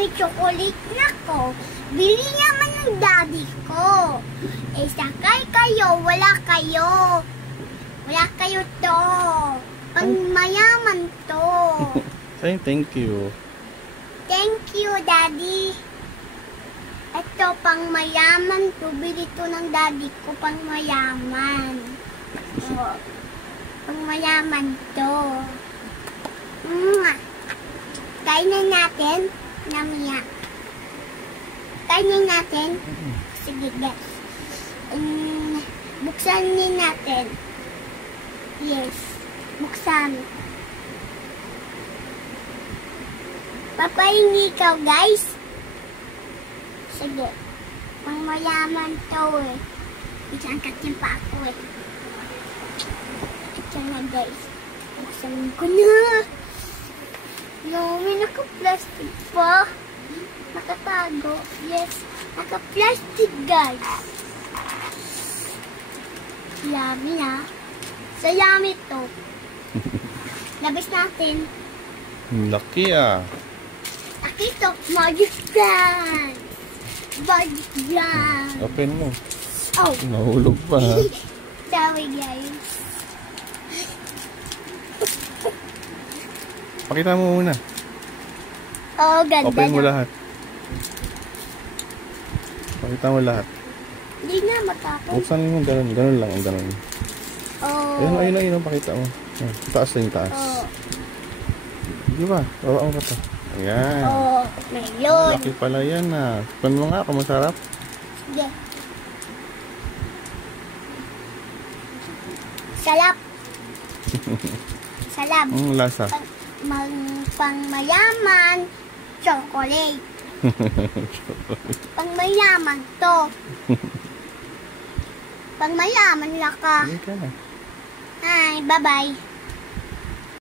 may chocolate na ko. Bili naman ng daddy ko. Eh, sakay kayo, wala kayo. Wala kayo to. Pang mayaman to. Say thank you. Thank you, daddy. Ito, pang mayaman to. Bili to ng daddy ko, pang mayaman. Oh, pang mayaman to. Kain na natin. Namaya. Kain na natin. Sige, guys. Buksan din natin. Yes. Buksan. Papahingi ikaw, guys. Sige. Pang mayaman to eh. Isang katin pa ako eh. Ito na, guys. Buksan ko na. No, may naka-plastic pa. Nakatago. Yes. Naka-plastic, guys. Yummy na. So, yummy to. Labis natin. Laki ah. Laki to. Magic dance. Magic dance. Open mo. Oh. Nahulog pa ha. Sorry, guys. Pakita mo muna. Oh, ganda. Open mo na. lahat. Pakita mo lahat. Hindi na matapos. Buksan mo, ganun lang, ganun. Oh. Ayun, pakita mo. Taas na yung taas. Oh. Di ba? Baba mo pa to. Ayan. Oh, melon. Laki pala yan ah. Pan mo nga, kung masarap. Sige. Salap. Salap. Lasa. Pang mayaman, chocolate. Pang mayaman to. Pang mayaman laka. Okay. Hi, bye-bye.